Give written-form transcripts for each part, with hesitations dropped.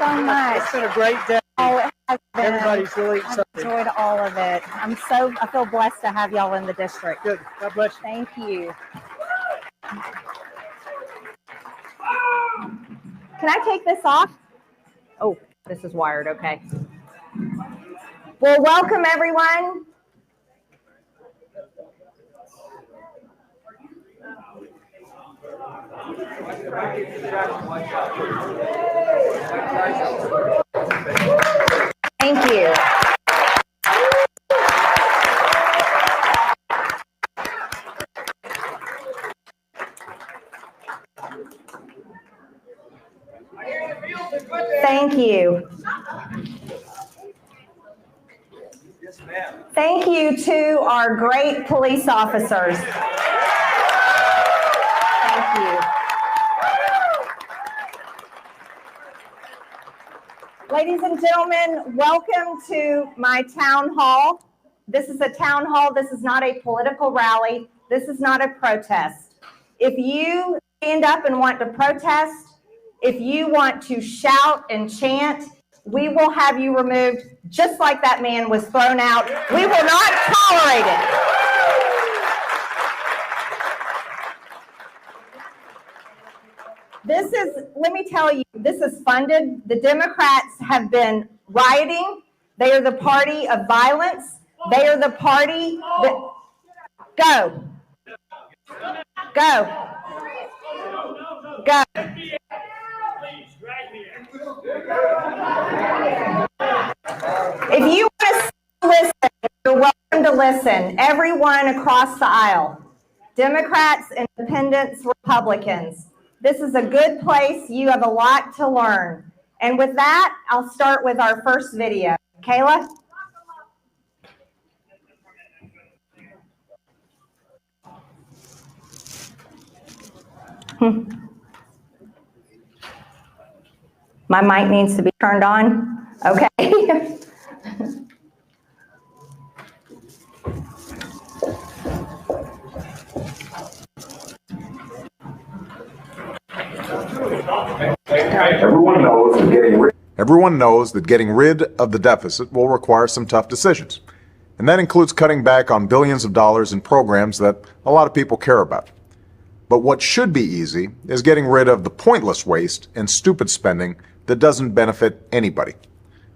so much. It's been a great day. Oh, it has been. Everybody's really I've excited. enjoyed all of it. I feel blessed to have y'all in the district. Good. God bless you. Thank you. Can I take this off? Oh, this is wired. Okay. Well, welcome everyone. Thank you. Thank you. Thank you to our great police officers. Thank you. Ladies and gentlemen, welcome to my town hall. This is a town hall. This is not a political rally. This is not a protest. If you stand up and want to protest, if you want to shout and chant, we will have you removed just like that man was thrown out. We will not tolerate it. This is, let me tell you, this is funded. The Democrats have been rioting. They are the party of violence. They are the party that, go. If you want to listen, you're welcome to listen. Everyone across the aisle, Democrats, Independents, Republicans. This is a good place. You have a lot to learn. And with that, I'll start with our first video. Kayla? My mic needs to be turned on. Okay. Everyone knows that getting rid of the deficit will require some tough decisions. And that includes cutting back on billions of dollars in programs that a lot of people care about. But what should be easy is getting rid of the pointless waste and stupid spending that doesn't benefit anybody.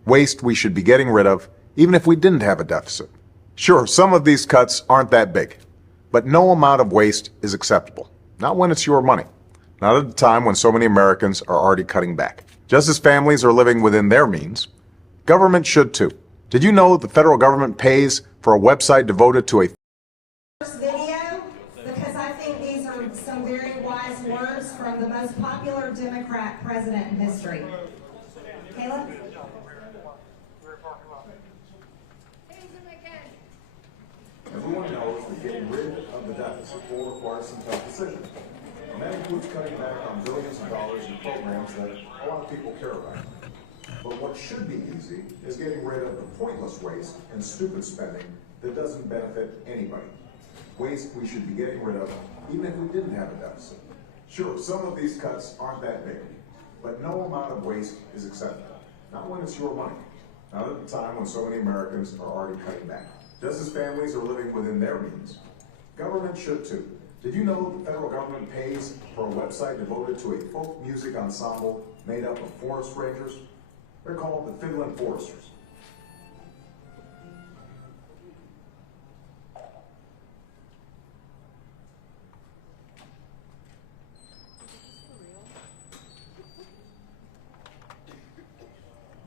Waste we should be getting rid of even if we didn't have a deficit. Sure, some of these cuts aren't that big, but no amount of waste is acceptable. Not when it's your money. Not at a time when so many Americans are already cutting back. Just as families are living within their means, government should too. Did you know the federal government pays for a website devoted to a First video, because I think these are some very wise words from the most popular Democrat president in history. Caleb? Everyone knows that getting rid of the deficit will require some tough decisions. And that includes cutting back on billions of dollars in programs that a lot of people care about. But what should be easy is getting rid of the pointless waste and stupid spending that doesn't benefit anybody. Waste we should be getting rid of even if we didn't have a deficit. Sure, some of these cuts aren't that big, but no amount of waste is acceptable. Not when it's your money. Not at the time when so many Americans are already cutting back. Just as families are living within their means, government should too. Did you know the federal government pays for a website devoted to a folk music ensemble made up of forest rangers? They're called the Fiddlin' Foresters. I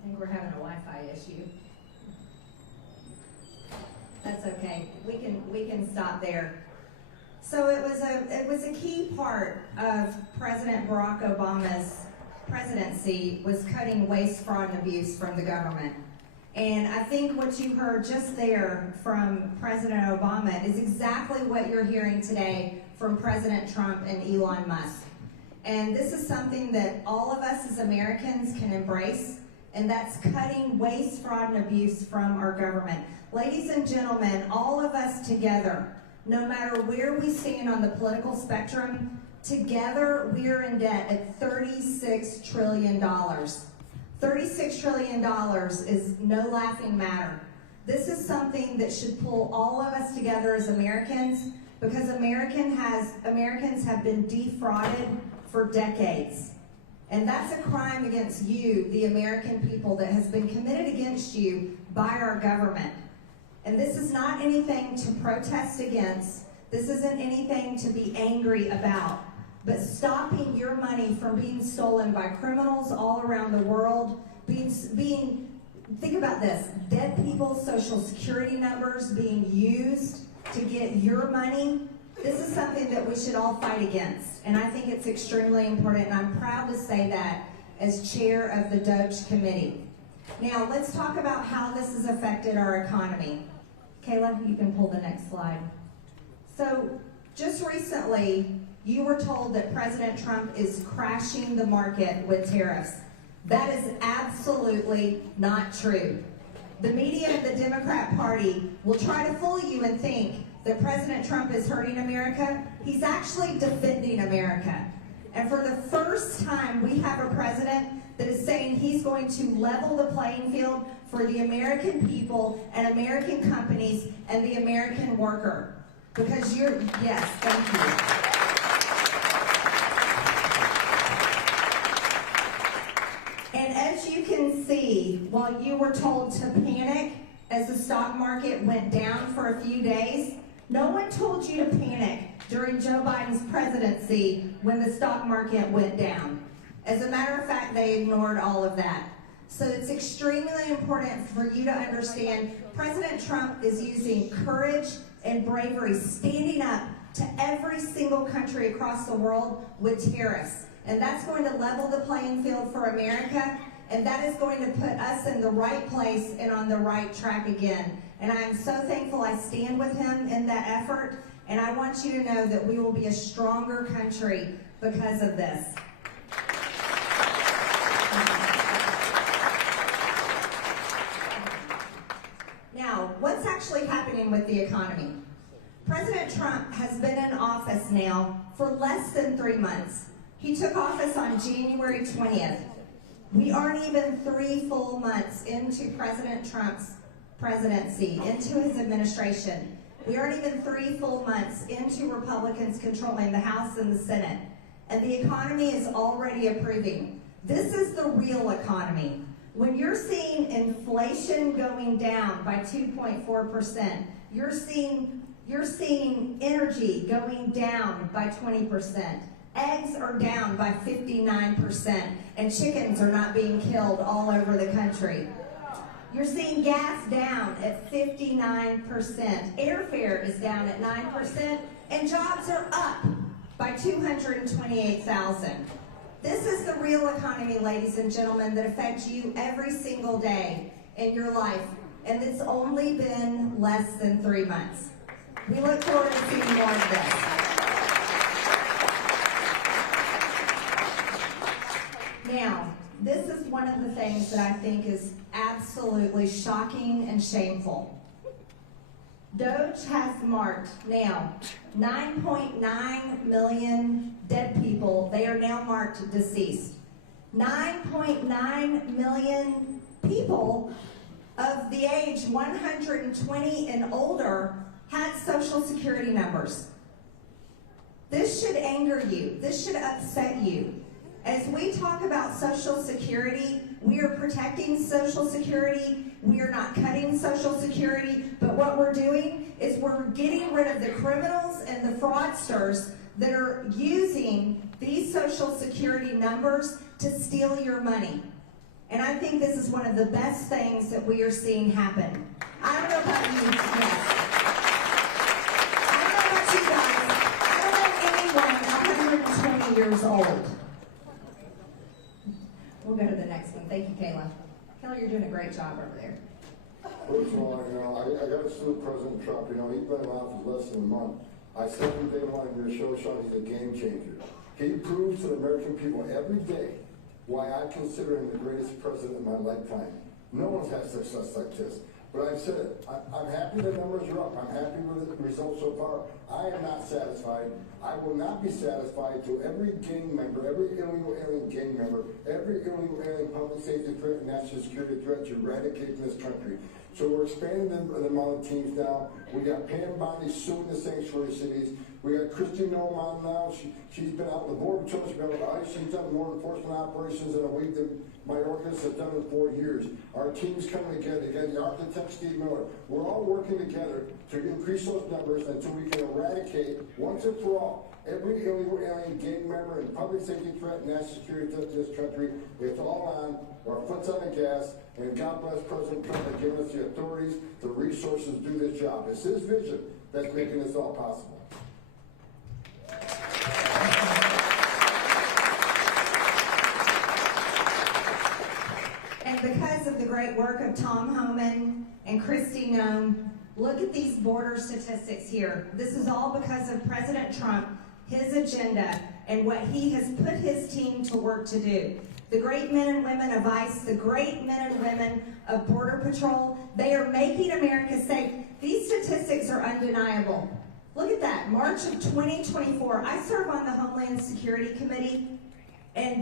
think we're having a Wi-Fi issue. That's okay. We can stop there. So it was a key part of President Barack Obama's presidency was cutting waste, fraud, and abuse from the government. And I think what you heard just there from President Obama is exactly what you're hearing today from President Trump and Elon Musk. And this is something that all of us as Americans can embrace, and that's cutting waste, fraud, and abuse from our government. Ladies and gentlemen, all of us together, no matter where we stand on the political spectrum, together we're in debt at $36 trillion. $36 trillion is no laughing matter. This is something that should pull all of us together as Americans, because Americans have been defrauded for decades. And that's a crime against you, the American people, that has been committed against you by our government. And this is not anything to protest against. This isn't anything to be angry about. But stopping your money from being stolen by criminals all around the world, think about this, dead people's social security numbers being used to get your money, this is something that we should all fight against. And I think it's extremely important, and I'm proud to say that as chair of the DOGE committee. Now, let's talk about how this has affected our economy. Kayla, you can pull the next slide. So, just recently, you were told that President Trump is crashing the market with tariffs. That is absolutely not true. The media and the Democrat Party will try to fool you and think that President Trump is hurting America. He's actually defending America. And for the first time, we have a president that is saying he's going to level the playing field for the American people and American companies and the American worker. Because yes, thank you. And as you can see, while you were told to panic as the stock market went down for a few days, no one told you to panic during Joe Biden's presidency when the stock market went down. As a matter of fact, they ignored all of that. So it's extremely important for you to understand President Trump is using courage and bravery, standing up to every single country across the world with tariffs. And that's going to level the playing field for America, and that is going to put us in the right place and on the right track again. And I am so thankful I stand with him in that effort, and I want you to know that we will be a stronger country because of this. Now, what's actually happening with the economy? President Trump has been in office now for less than 3 months. He took office on January 20th. We aren't even 3 full months into President Trump's presidency, into his administration. We aren't even 3 full months into Republicans controlling the House and the Senate. And the economy is already improving. This is the real economy. When you're seeing inflation going down by 2.4%, you're seeing energy going down by 20%. Eggs are down by 59%, and chickens are not being killed all over the country. You're seeing gas down at 59%. Airfare is down at 9%, and jobs are up by 228,000. This is the real economy, ladies and gentlemen, that affects you every single day in your life, and it's only been less than 3 months. We look forward to seeing more of this. Now, this is one of the things that I think is absolutely shocking and shameful. DOGE has marked now 9.9 million dead people. They are now marked deceased. 9.9 million people of the age 120 and older had Social Security numbers. This should anger you. This should upset you. As we talk about Social Security, we are protecting Social Security. We are not cutting Social Security, but what we're doing is we're getting rid of the criminals and the fraudsters that are using these Social Security numbers to steal your money. And I think this is one of the best things that we are seeing happen. I don't know about you, yes. I don't know about you guys. I don't know anyone 120 years old. We'll go to the next one. Thank you, Kayla. Kayla, you're doing a great job over there. First of all, I got to salute President Trump. He's been around for less than a month. I said from day one in your show, Sean, he's a game changer. He proves to the American people every day why I consider him the greatest president of my lifetime. No one's had success like this. But I've said it, I'm happy the numbers are up, I'm happy with the results so far. I am not satisfied. I will not be satisfied till every gang member, every illegal alien gang member, every illegal alien public safety threat and national security threat is eradicated in this country. So we're expanding the amount of teams now. We got Pam Bondi suing the sanctuary cities. We got Christy Nome on now. She's been out with the Border Patrol. She's been with ICE. She's done more enforcement operations in a week than my organist has done in 4 years. Our team's coming together. You got the architect, Steve Miller. We're all working together to increase those numbers until we can eradicate, once and for all, every illegal alien gang member and public safety threat and national security threat to this country. It's all on. Our foot's on the gas. And God bless President Trump for giving us the authorities, the resources to do this job. It's his vision that's making this all possible. And because of the great work of Tom Homan and Christy Nome, look at these border statistics here. This is all because of President Trump, his agenda, and what he has put his team to work to do. The great men and women of ICE, the great men and women of Border Patrol, they are making America safe. These statistics are undeniable. Look at that, March of 2024. I serve on the Homeland Security Committee, and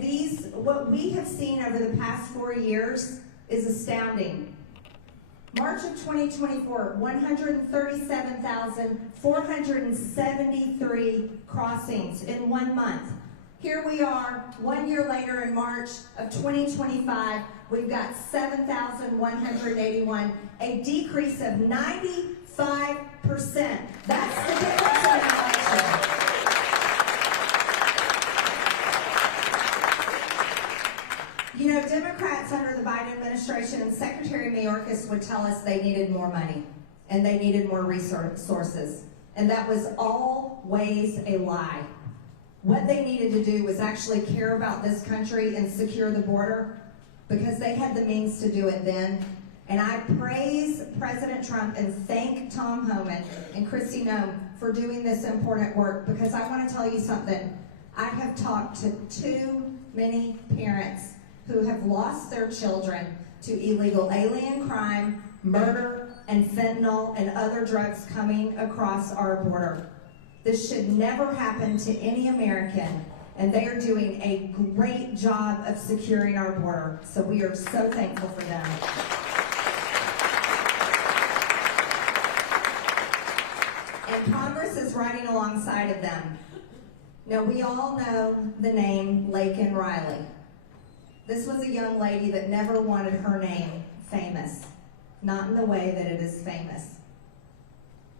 what we have seen over the past 4 years is astounding. March of 2024, 137,473 crossings in 1 month. Here we are, 1 year later in March of 2025, we've got 7,181, a decrease of 95%. That's the difference in our election. You know, Democrats under the Biden administration and Secretary Mayorkas would tell us they needed more money and they needed more resources. And that was always a lie. What they needed to do was actually care about this country and secure the border because they had the means to do it then. And I praise President Trump and thank Tom Homan and Christy Nome for doing this important work because I want to tell you something. I have talked to too many parents who have lost their children to illegal alien crime, murder, and fentanyl and other drugs coming across our border. This should never happen to any American, and they are doing a great job of securing our border. So we are so thankful for them. And Congress is riding alongside of them. Now, we all know the name Laken Riley. This was a young lady that never wanted her name famous, not in the way that it is famous.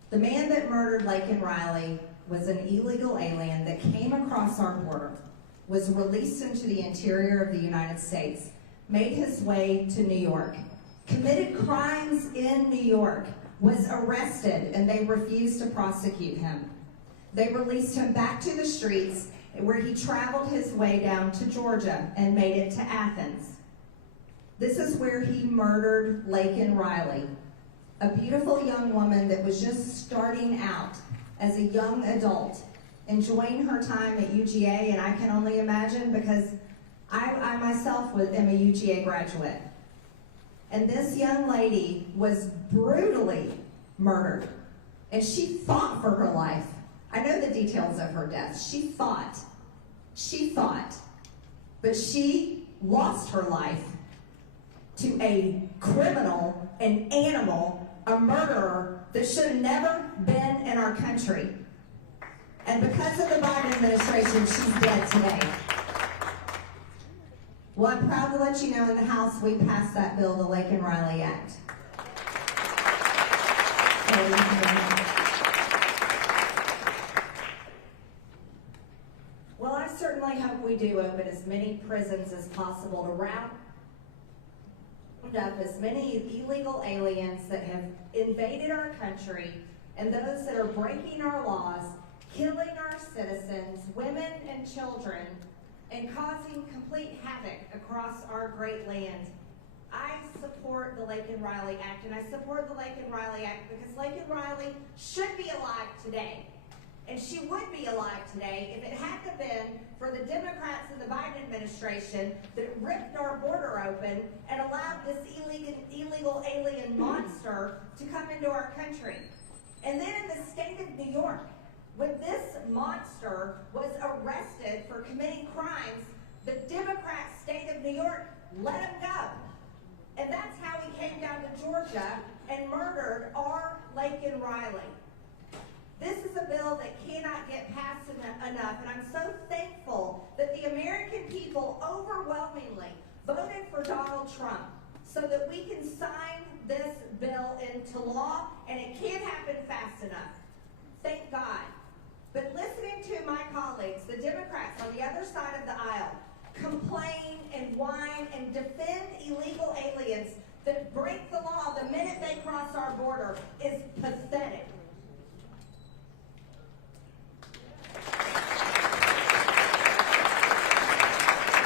The man that murdered Laken Riley was an illegal alien that came across our border, was released into the interior of the United States, made his way to New York, committed crimes in New York, was arrested, and they refused to prosecute him. They released him back to the streets where he traveled his way down to Georgia and made it to Athens. This is where he murdered Laken Riley, a beautiful young woman that was just starting out as a young adult, enjoying her time at UGA, and I can only imagine because I myself am a UGA graduate. And this young lady was brutally murdered, and she fought for her life. I know the details of her death. She fought, but she lost her life to a criminal, an animal, a murderer that should have never been in our country. And because of the Biden administration, she's dead today. Well, I'm proud to let you know in the House we passed that bill, the Laken Riley Act. Well, I certainly hope we do open as many prisons as possible to round up as many illegal aliens that have invaded our country and those that are breaking our laws, killing our citizens, women and children, and causing complete havoc across our great land. I support the Laken Riley Act, and I support the Laken Riley Act because Laken Riley should be alive today. And she would be alive today if it hadn't been for the Democrats and the Biden administration that ripped our border open and allowed this illegal alien monster to come into our country. And then in the state of New York, when this monster was arrested for committing crimes, the Democrat state of New York let him go. And that's how he came down to Georgia and murdered R. Laken Riley. This is a bill that cannot get passed enough, and I'm so thankful that the American people overwhelmingly voted for Donald Trump so that we can sign this bill into law, and it can't happen fast enough. Thank God. But listening to my colleagues, the Democrats on the other side of the aisle, complain and whine and defend illegal aliens that break the law the minute they cross our border is pathetic.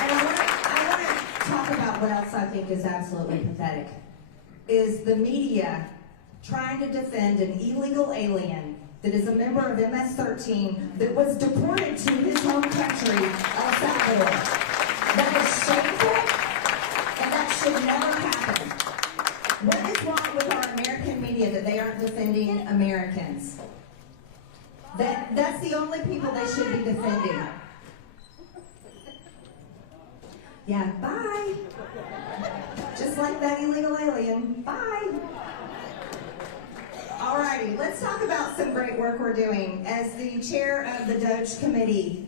And I want to talk about what else I think is absolutely pathetic, is the media trying to defend an illegal alien that is a member of MS-13 that was deported to his home country, El Salvador. That is shameful, and that should never happen. What is wrong with our American media that they aren't defending Americans? That's the only people they should be defending. Yeah, bye. Just like that illegal alien. Bye. Alrighty, let's talk about some great work we're doing. As the chair of the DOJ committee,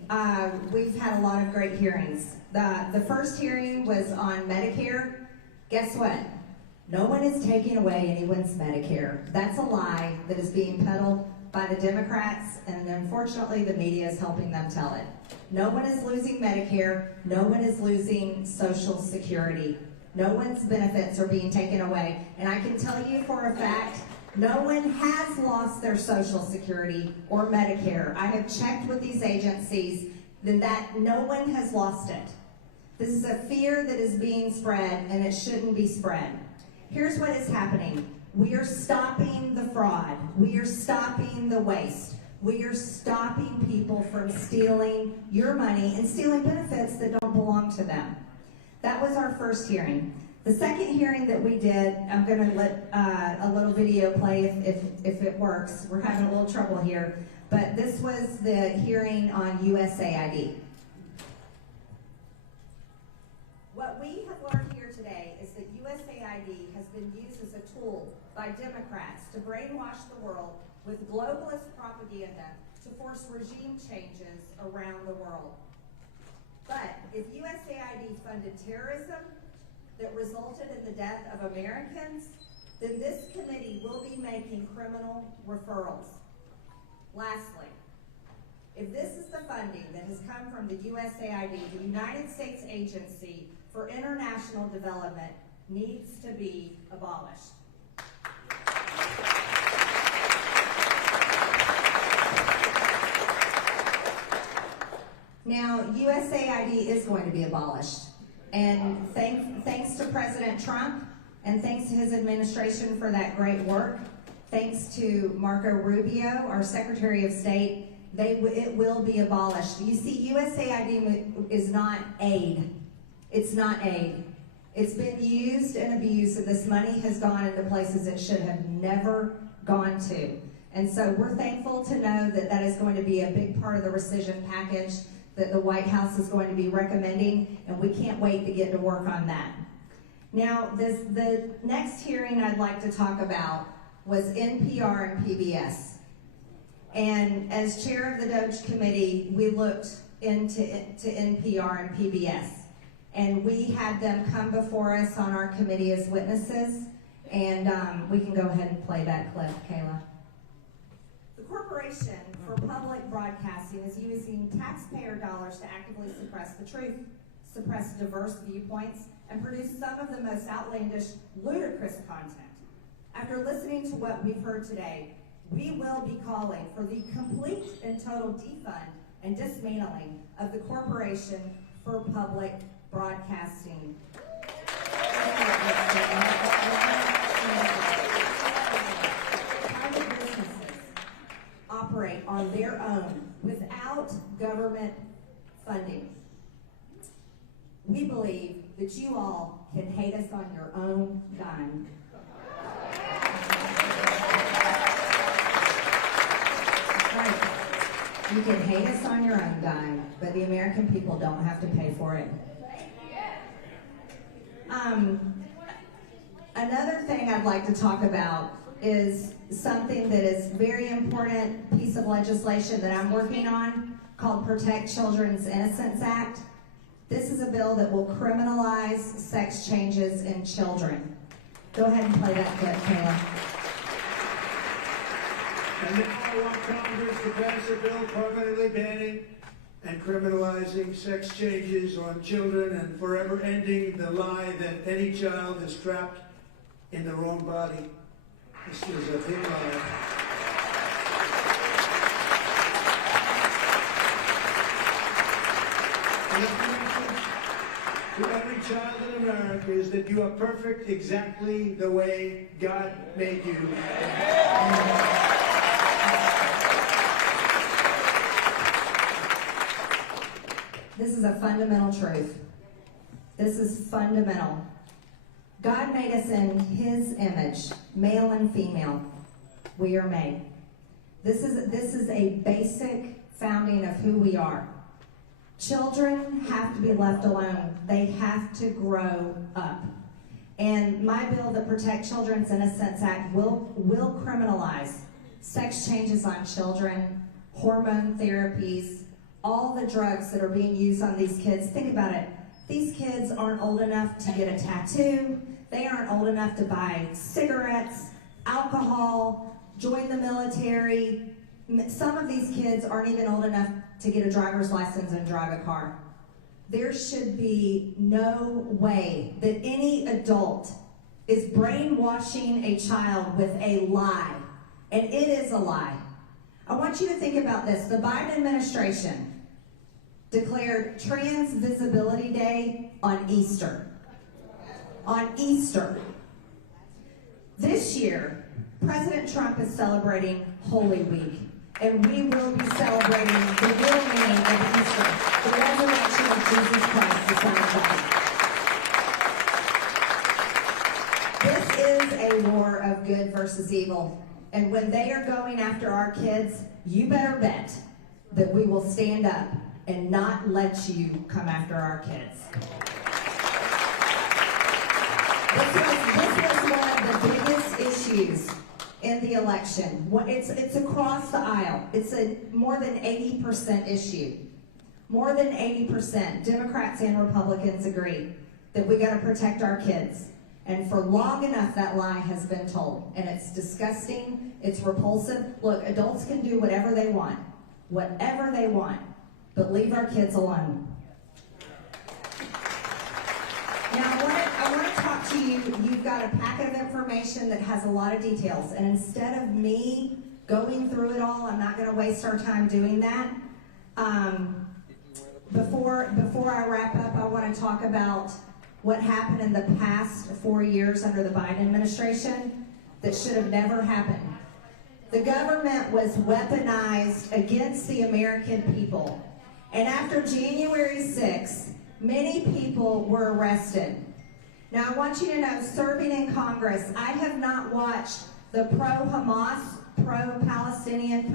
we've had a lot of great hearings. The first hearing was on Medicare. Guess what? No one is taking away anyone's Medicare. That's a lie that is being peddled by the Democrats, and unfortunately the media is helping them tell it. No one is losing Medicare. No one is losing Social Security. No one's benefits are being taken away. And I can tell you for a fact, no one has lost their Social Security or Medicare. I have checked with these agencies that no one has lost it. This is a fear that is being spread, and it shouldn't be spread. Here's what is happening. We are stopping the fraud. We are stopping the waste. We are stopping people from stealing your money and stealing benefits that don't belong to them. That was our first hearing. The second hearing that we did, I'm going to let a little video play if it works. We're having a little trouble here. But this was the hearing on USAID. What we have learned here today is that USAID has been used as a tool by Democrats to brainwash the world with globalist propaganda to force regime changes around the world. But if USAID funded terrorism that resulted in the death of Americans, then this committee will be making criminal referrals. Lastly, if this is the funding that has come from the USAID, the United States Agency for International Development needs to be abolished. Now, USAID is going to be abolished. And thanks to President Trump, and thanks to his administration for that great work, thanks to Marco Rubio, our Secretary of State, it will be abolished. You see, USAID is not aid. It's not aid. It's been used and abused, and this money has gone into places it should have never gone to. And so we're thankful to know that that is going to be a big part of the rescission package that the White House is going to be recommending, and we can't wait to get to work on that. Now, the next hearing I'd like to talk about was NPR and PBS. And as chair of the DOJ committee, we looked into NPR and PBS. And we had them come before us on our committee as witnesses. And we can go ahead and play that clip, Kayla. The Corporation for Public Broadcasting is using taxpayer dollars to actively suppress the truth, suppress diverse viewpoints, and produce some of the most outlandish, ludicrous content. After listening to what we've heard today, we will be calling for the complete and total defund and dismantling of the Corporation for Public Broadcasting. Private businesses operate on their own without government funding. We believe that you all can hate us on your own dime. Right. You can hate us on your own dime, but the American people don't have to pay for it. Another thing I'd like to talk about is something that is very important piece of legislation that I'm working on called Protect Children's Innocence Act. This is a bill that will criminalize sex changes in children. Go ahead and play that clip, Kayla. And now I want Congress to pass a bill permanently banning and criminalizing sex changes on children and forever ending the lie that any child is trapped in their own body. This is a big lie. And the message to every child in America is that you are perfect exactly the way God made you. This is a fundamental truth. This is fundamental. God made us in His image, male and female. We are made. This is a basic founding of who we are. Children have to be left alone. They have to grow up. And my bill, the Protect Children's Innocence Act, will criminalize sex changes on children, hormone therapies, all the drugs that are being used on these kids. Think about it. These kids aren't old enough to get a tattoo. They aren't old enough to buy cigarettes, alcohol, join the military. Some of these kids aren't even old enough to get a driver's license and drive a car. There should be no way that any adult is brainwashing a child with a lie. And it is a lie. I want you to think about this. The Biden administration declared Trans Visibility Day on Easter. On Easter. This year, President Trump is celebrating Holy Week, and we will be celebrating the real meaning of Easter, the resurrection of Jesus Christ, the Son of God. This is a war of good versus evil, and when they are going after our kids, you better bet that we will stand up and not let you come after our kids. This was one of the biggest issues in the election. It's across the aisle. It's a more than 80% issue. More than 80%. Democrats and Republicans agree that we got to protect our kids. And for long enough, that lie has been told. And it's disgusting. It's repulsive. Look, adults can do whatever they want. Whatever they want. But leave our kids alone. Now, I want to talk to you. You've got a packet of information that has a lot of details. And instead of me going through it all, I'm not going to waste our time doing that. Before I wrap up, I want to talk about what happened in the past 4 years under the Biden administration that should have never happened. The government was weaponized against the American people. And after January 6th, many people were arrested. Now, I want you to know, serving in Congress, I have not watched the pro-Hamas, pro-Palestinian,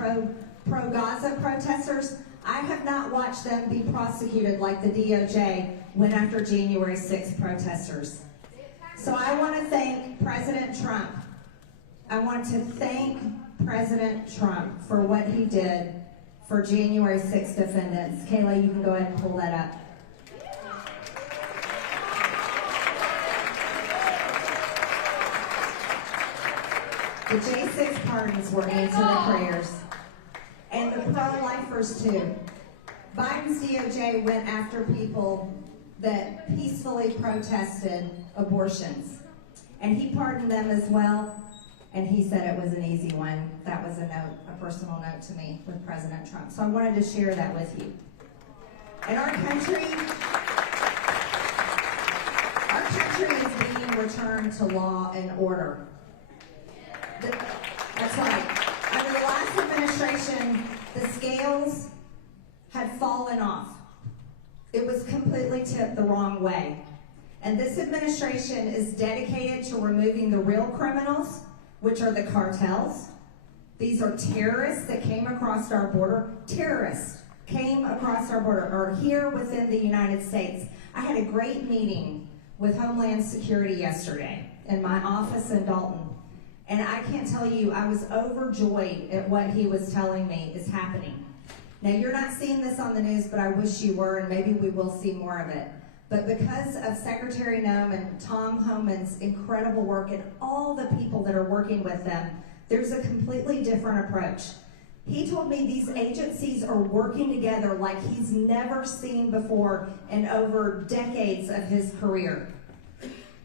pro-Gaza protesters. I have not watched them be prosecuted like the DOJ went after January 6th protesters. So I want to thank President Trump. I want to thank President Trump for what he did for January 6th defendants. Kayla, you can go ahead and pull that up. The J6 pardons were answered prayers. And the pro-lifers too. Biden's DOJ went after people that peacefully protested abortions. And he pardoned them as well. And he said it was an easy one. That was a personal note to me with President Trump. So I wanted to share that with you. And our country is being returned to law and order. That's right. Under the last administration, the scales had fallen off. completely tipped the wrong way. And this administration is dedicated to removing the real criminals, which are the cartels. These are terrorists that came across our border. Terrorists came across our border, or here within the United States. I had a great meeting with Homeland Security yesterday in my office in Dalton. And I can't tell you, I was overjoyed at what he was telling me is happening. Now, you're not seeing this on the news, but I wish you were, and maybe we will see more of it. But because of Secretary Noem and Tom Homan's incredible work and all the people that are working with them, there's a completely different approach. He told me these agencies are working together like he's never seen before in over decades of his career.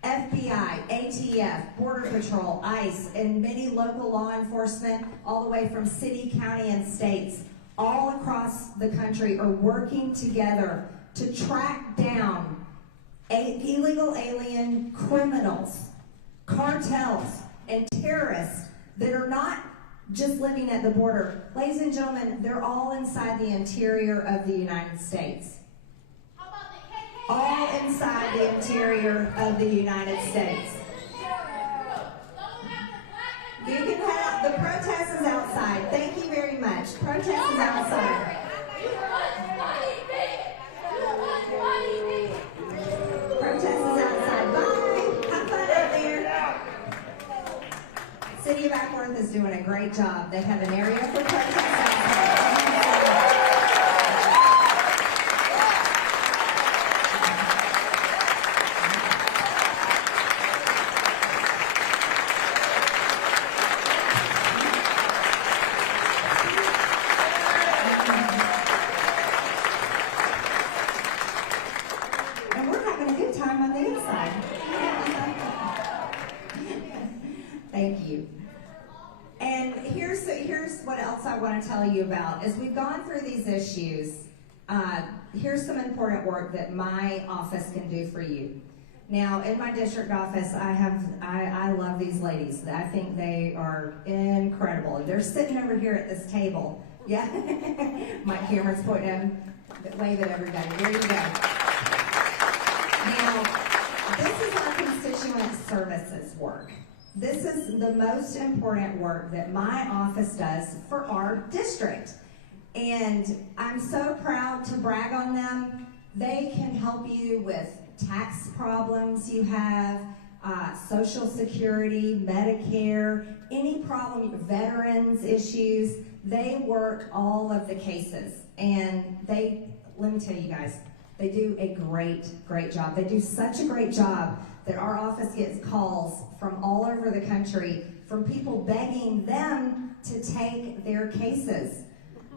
FBI, ATF, Border Patrol, ICE, and many local law enforcement, all the way from city, county, and states, all across the country are working together to track down illegal alien criminals, cartels, and terrorists that are not just living at the border. Ladies and gentlemen, they're all inside the interior of the United States. All inside the interior of the United States. You can head out. The protest is outside. Thank you very much. Protest is outside. Protest is outside. Bye. Have fun out there. City of Acworth is doing a great job. They have an area for protest outside. Thank you. And here's what else I want to tell you about. As we've gone through these issues, here's some important work that my office can do for you. Now, in my district office, I love these ladies. I think they are incredible. They're sitting over here at this table. Yeah, my camera's pointing them. Wave at everybody. There you go. Now, this is our constituent services work. This is the most important work that my office does for our district. And I'm so proud to brag on them. They can help you with tax problems you have, Social Security, Medicare, any problem, veterans issues. They work all of the cases. And let me tell you guys, they do a great job. They do such a great job that our office gets calls from all over the country from people begging them to take their cases.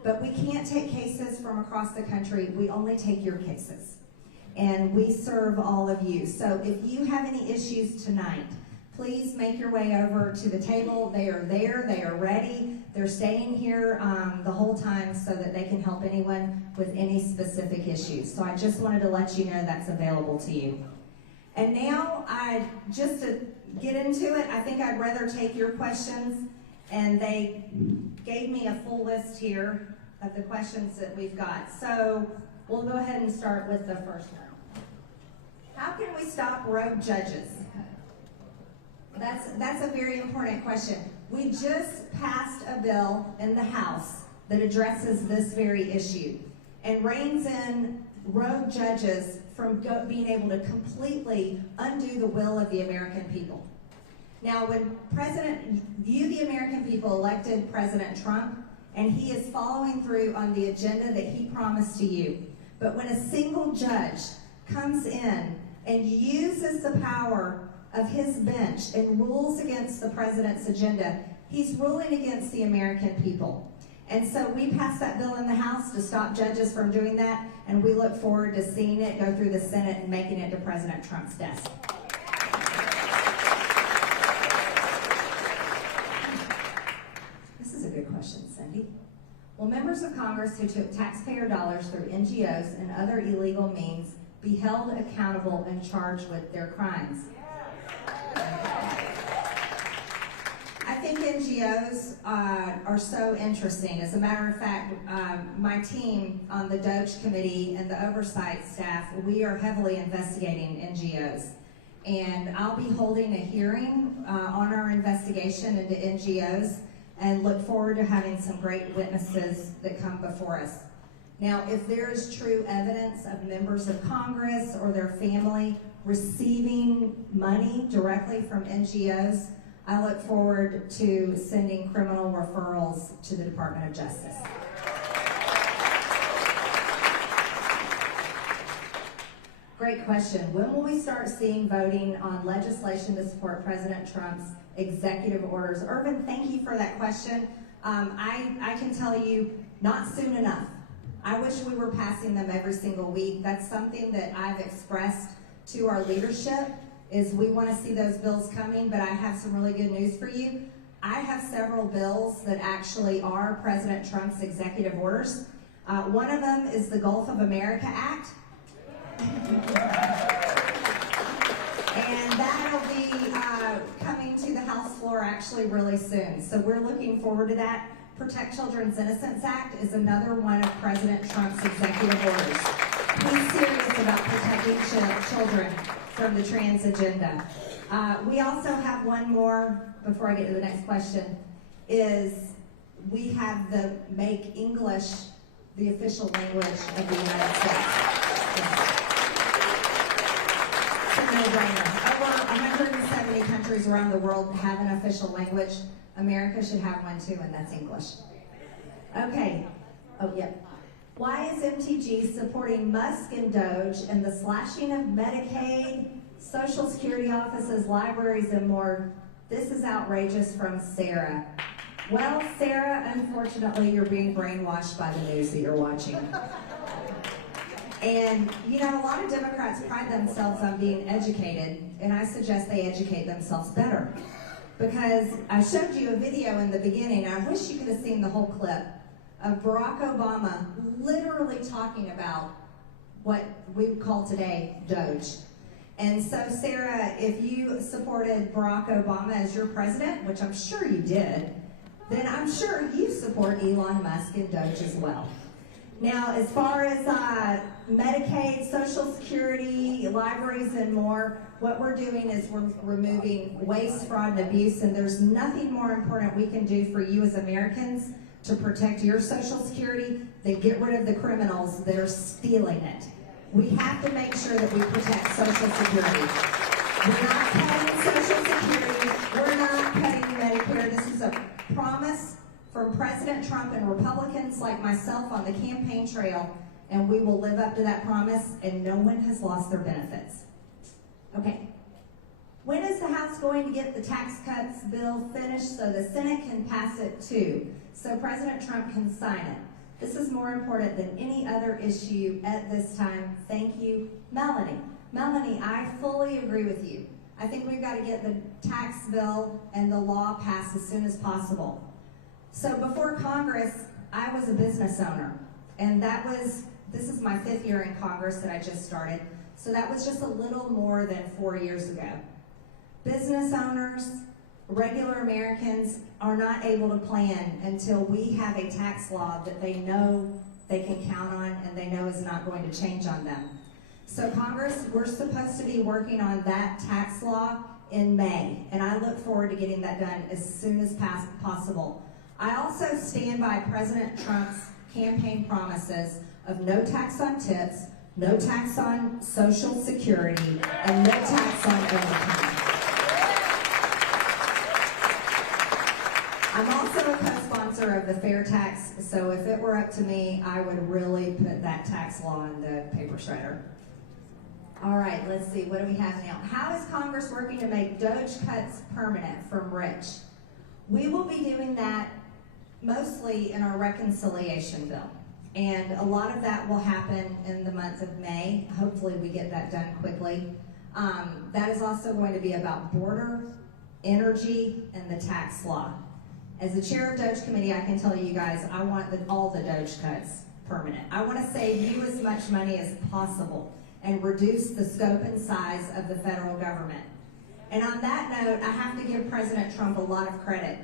But we can't take cases from across the country. We only take your cases. And we serve all of you. So if you have any issues tonight, please make your way over to the table. They are there. They are ready. They're staying here the whole time so that they can help anyone with any specific issues. So I just wanted to let you know that's available to you. And now, just to get into it, I think I'd rather take your questions. And they gave me a full list here of the questions that we've got. So we'll go ahead and start with the first one. How can we stop rogue judges? That's a very important question. We just passed a bill in the House that addresses this very issue and reins in rogue judges from being able to completely undo the will of the American people. Now, when you, the American people, elected President Trump, and he is following through on the agenda that he promised to you. But when a single judge comes in and uses the power of his bench and rules against the president's agenda, he's ruling against the American people. And so we passed that bill in the House to stop judges from doing that, and we look forward to seeing it go through the Senate and making it to President Trump's desk. This is a good question, Cindy. Will members of Congress who took taxpayer dollars through NGOs and other illegal means be held accountable and charged with their crimes? I think NGOs are so interesting. As a matter of fact, my team on the Doge committee and the oversight staff, we are heavily investigating NGOs. And I'll be holding a hearing on our investigation into NGOs and look forward to having some great witnesses that come before us. Now, if there is true evidence of members of Congress or their family receiving money directly from NGOs, I look forward to sending criminal referrals to the Department of Justice. Great question. When will we start seeing voting on legislation to support President Trump's executive orders? Irvin, thank you for that question. I can tell you, not soon enough. I wish we were passing them every single week. That's something that I've expressed to our leadership, is we want to see those bills coming, but I have some really good news for you. I have several bills that actually are President Trump's executive orders. One of them is the Gulf of America Act. And that'll be coming to the House floor actually really soon. So we're looking forward to that. Protect Children's Innocence Act is another one of President Trump's executive orders. He's serious about protecting children from the trans agenda. We also have one more, before I get to the next question, is we have the Make English the official language of the United States. It's a no-brainer. Over 170 countries around the world have an official language. America should have one too, and that's English. Okay. Oh, yep. Why is MTG supporting Musk and Doge and the slashing of Medicaid, Social Security offices, libraries, and more? This is outrageous, from Sarah. Well, Sarah, unfortunately, you're being brainwashed by the news that you're watching. And, you know, a lot of Democrats pride themselves on being educated, and I suggest they educate themselves better. Because I showed you a video in the beginning, I wish you could have seen the whole clip, of Barack Obama literally talking about what we would call today Doge. And so, Sarah, if you supported Barack Obama as your president, which I'm sure you did, then I'm sure you support Elon Musk and Doge as well. Now, as far as Medicaid, Social Security, libraries, and more, what we're doing is we're removing waste, fraud, and abuse, and there's nothing more important we can do for you as Americans to protect your Social Security than get rid of the criminals that are stealing it. We have to make sure that we protect Social Security. We're not cutting Social Security. We're not cutting Medicare. This is a promise from President Trump and Republicans like myself on the campaign trail, and we will live up to that promise, and no one has lost their benefits. Okay. When is the House going to get the tax cuts bill finished so the Senate can pass it too, so President Trump can sign it? This is more important than any other issue at this time. Thank you, Melanie. Melanie, I fully agree with you. I think we've got to get the tax bill and the law passed as soon as possible. So before Congress, I was a business owner, and this is my 5th year in Congress that I just started, so that was just a little more than 4 years ago. Business owners, regular Americans are not able to plan until we have a tax law that they know they can count on and they know is not going to change on them. So Congress, we're supposed to be working on that tax law in May, and I look forward to getting that done as soon as possible. I also stand by President Trump's campaign promises of no tax on tips, no tax on Social Security, and no tax on overtime. I'm also a co-sponsor of the fair tax, so if it were up to me, I would really put that tax law in the paper shredder. All right, let's see, what do we have now? How is Congress working to make Doge cuts permanent from Rich? We will be doing that mostly in our reconciliation bill. And a lot of that will happen in the month of May. Hopefully we get that done quickly. That is also going to be about border, energy, and the tax law. As the chair of Doge Committee, I can tell you guys, I want all the Doge cuts permanent. I want to save you as much money as possible and reduce the scope and size of the federal government. And on that note, I have to give President Trump a lot of credit.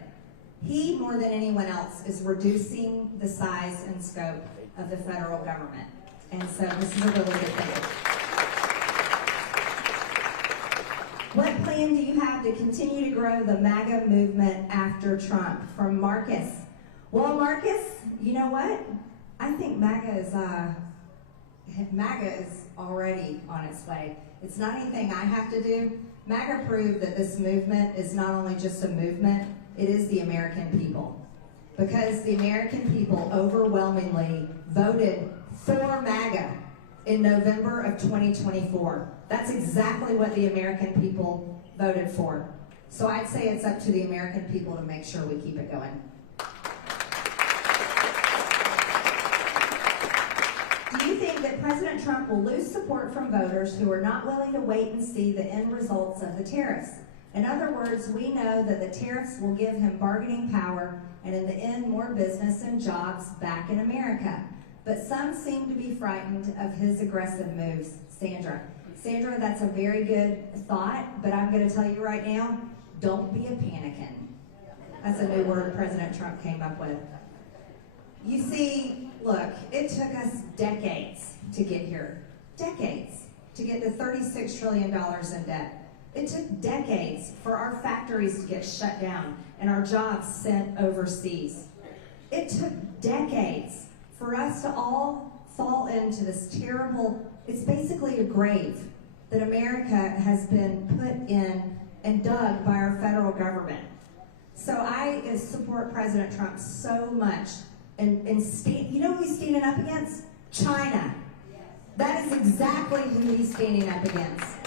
He, more than anyone else, is reducing the size and scope of the federal government. And so this is a really good thing. What plan do you have to continue to grow the MAGA movement after Trump? From Marcus. Well, Marcus, you know what? I think MAGA is already on its way. It's not anything I have to do. MAGA proved that this movement is not only just a movement, it is the American people. Because the American people overwhelmingly voted for MAGA in November of 2024. That's exactly what the American people voted for. So I'd say it's up to the American people to make sure we keep it going. Do you think that President Trump will lose support from voters who are not willing to wait and see the end results of the tariffs? In other words, we know that the tariffs will give him bargaining power and in the end more business and jobs back in America. But some seem to be frightened of his aggressive moves. Sandra, that's a very good thought, but I'm going to tell you right now, don't be a pannequin. That's a new word President Trump came up with. You see, look, it took us decades to get here. Decades to get to $36 trillion in debt. It took decades for our factories to get shut down and our jobs sent overseas. It took decades for us to all fall into this terrible, it's basically a grave that America has been put in and dug by our federal government. So I support President Trump so much. And you know who he's standing up against? China. That is exactly who he's standing up against.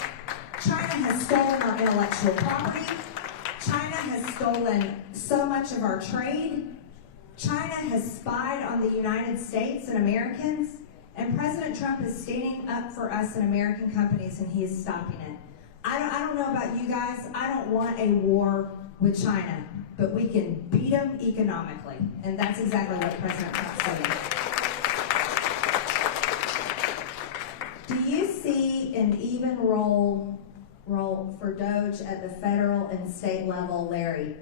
China has stolen our intellectual property. China has stolen so much of our trade. China has spied on the United States and Americans. And President Trump is standing up for us and American companies, and he is stopping it. I don't know about you guys. I don't want a war with China, but we can beat them economically. And that's exactly what President Trump's saying. Do you see an even role for DOGE at the federal and state level, Larry?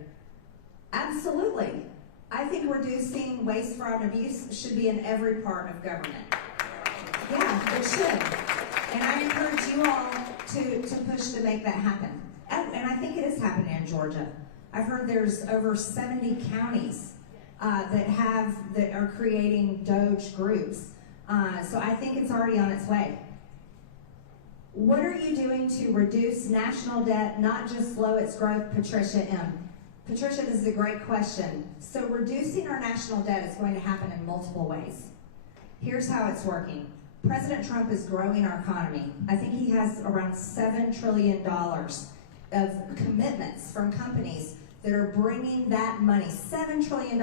Absolutely. I think reducing waste, fraud, and abuse should be in every part of government. Yeah, it should. And I encourage you all to push to make that happen. And I think it is happening in Georgia. I've heard there's over 70 counties that are creating DOGE groups. So I think it's already on its way. What are you doing to reduce national debt, not just slow its growth, Patricia M.? Patricia, this is a great question. So reducing our national debt is going to happen in multiple ways. Here's how it's working. President Trump is growing our economy. I think he has around $7 trillion of commitments from companies that are bringing that money, $7 trillion,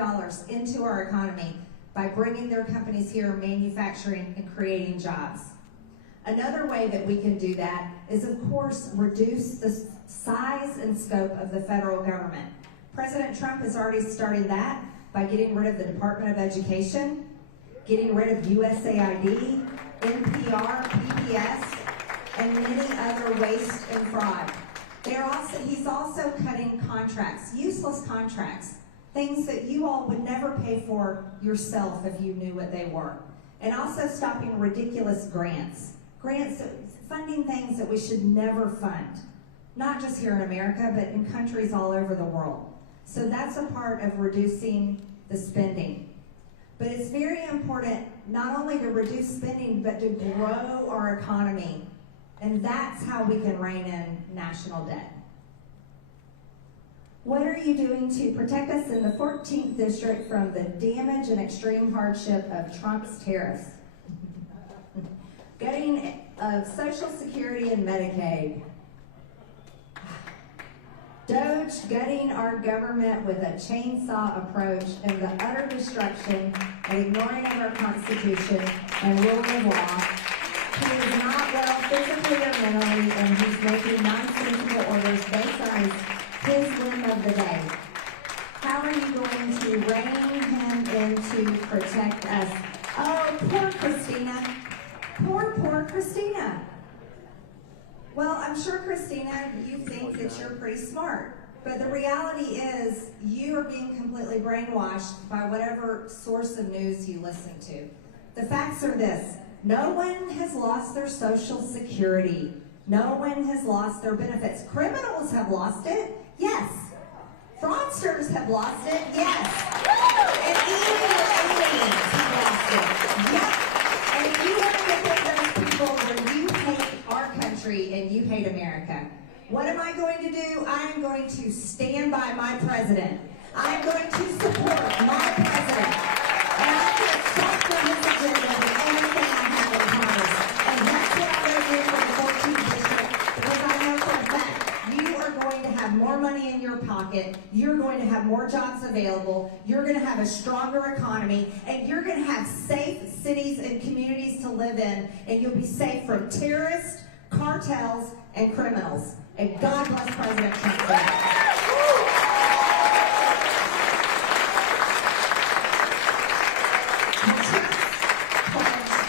into our economy by bringing their companies here, manufacturing and creating jobs. Another way that we can do that is, of course, reduce the size and scope of the federal government. President Trump is already starting that by getting rid of the Department of Education, getting rid of USAID, NPR, PPS, and many other waste and fraud. He's also cutting contracts, useless contracts, things that you all would never pay for yourself if you knew what they were. And also stopping ridiculous grants, funding things that we should never fund, not just here in America, but in countries all over the world. So that's a part of reducing the spending. But it's very important not only to reduce spending, but to grow our economy. And that's how we can rein in national debt. What are you doing to protect us in the 14th district from the damage and extreme hardship of Trump's tariffs? Gutting of Social Security and Medicaid. DOGE gutting our government with a chainsaw approach and the utter destruction and ignoring of our Constitution and rule of law. He is not well physically or mentally, and he's making nonsensical orders based on his whim of the day. How are you going to rein him in to protect us? Oh, poor Christina. Poor Christina. Well, I'm sure, Christina, you think that you're pretty smart. But the reality is, you are being completely brainwashed by whatever source of news you listen to. The facts are this: no one has lost their Social Security. No one has lost their benefits. Criminals have lost it, yes. Fraudsters have lost it, yes. And even aliens have lost it, yep. And if you want to get rid of those people, then you hate our country and you hate America. What am I going to do? I am going to stand by my president. I am going to support my president. And I'm going to fight for his agenda with everything I have in Congress. And that's what I'm going to do for the 14th district, because I know for a fact you are going to have more money in your pocket, you're going to have more jobs available, you're going to have a stronger economy, and you're going to have safe cities and communities to live in, and you'll be safe from terrorists, cartels, and criminals. And God bless President Trump for that.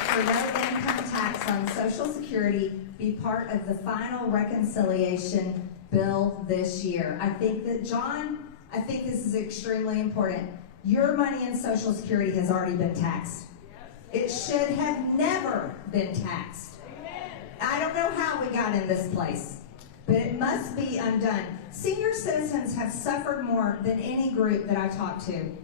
For no income tax on Social Security be part of the final reconciliation bill this year. I think that, John, I think this is extremely important. Your money in Social Security has already been taxed. It should have never been taxed. I don't know how we got in this place, but it must be undone. Senior citizens have suffered more than any group that I talk to.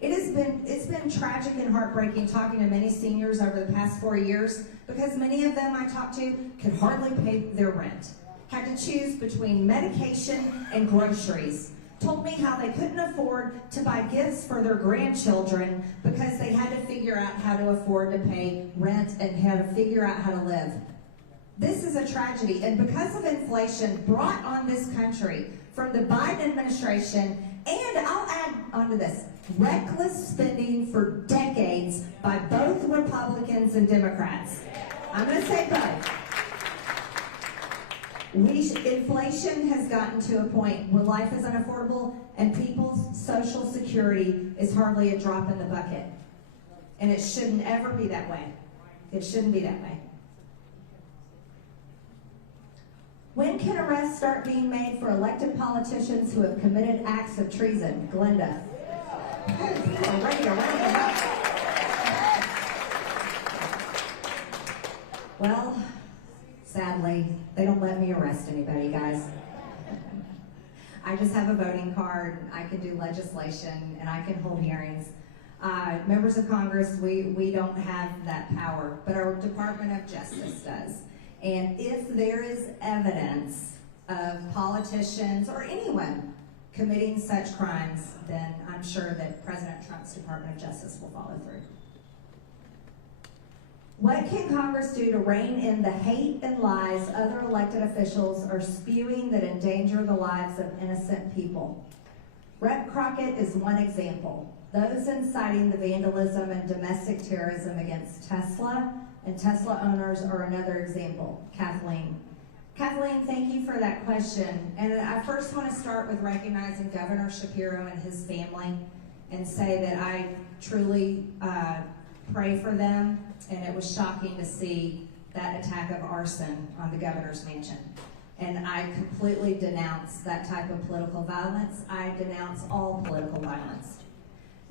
It's been tragic and heartbreaking talking to many seniors over the past 4 years, because many of them I talked to could hardly pay their rent, had to choose between medication and groceries, told me how they couldn't afford to buy gifts for their grandchildren because they had to figure out how to afford to pay rent and how to figure out how to live. This is a tragedy, and because of inflation brought on this country from the Biden administration, and I'll add onto this, reckless spending for decades by both Republicans and Democrats. I'm going to say both. Inflation has gotten to a point where life is unaffordable and people's Social Security is hardly a drop in the bucket. And it shouldn't ever be that way. It shouldn't be that way. When can arrests start being made for elected politicians who have committed acts of treason? Glenda. You are ready to round them up. Well, sadly, they don't let me arrest anybody, guys. I just have a voting card, I can do legislation, and I can hold hearings. Members of Congress, we don't have that power, but our Department of Justice does. And if there is evidence of politicians or anyone committing such crimes, then I'm sure that President Trump's Department of Justice will follow through. What can Congress do to rein in the hate and lies other elected officials are spewing that endanger the lives of innocent people? Rep. Crockett is one example. Those inciting the vandalism and domestic terrorism against Tesla and Tesla owners are another example. Kathleen, thank you for that question. And I first want to start with recognizing Governor Shapiro and his family and say that I truly pray for them. And it was shocking to see that attack of arson on the governor's mansion. And I completely denounce that type of political violence. I denounce all political violence.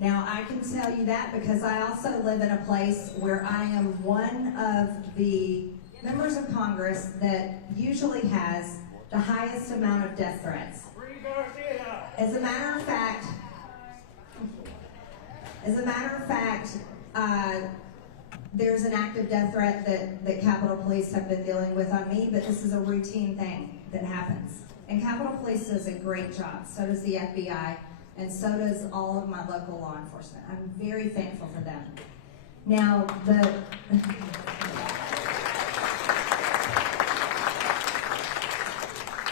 Now, I can tell you that because I also live in a place where I am one of the members of Congress that usually has the highest amount of death threats. As a matter of fact, there's an active death threat that Capitol Police have been dealing with on me, but this is a routine thing that happens. And Capitol Police does a great job. So does the FBI. And so does all of my local law enforcement. I'm very thankful for them. Now,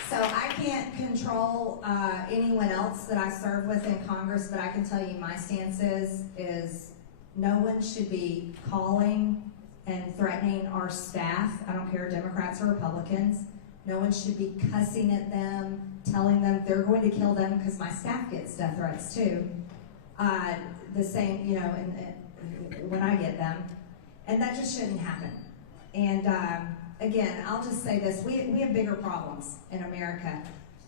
so I can't control anyone else that I serve with in Congress, but I can tell you my stance is no one should be calling and threatening our staff. I don't care, Democrats or Republicans. No one should be cussing at them, telling them they're going to kill them, because my staff gets death threats too. The same, when I get them. And that just shouldn't happen. And again, I'll just say this, we have bigger problems in America.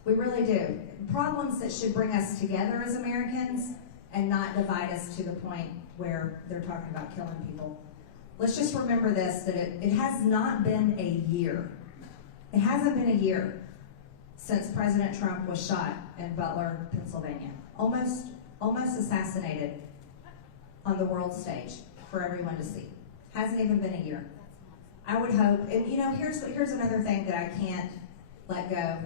We really do. Problems that should bring us together as Americans and not divide us to the point where they're talking about killing people. Let's just remember this, that it has not been a year. It hasn't been a year since President Trump was shot in Butler, Pennsylvania. Almost assassinated on the world stage for everyone to see. Hasn't even been a year. I would hope, and you know, here's another thing that I can't let go,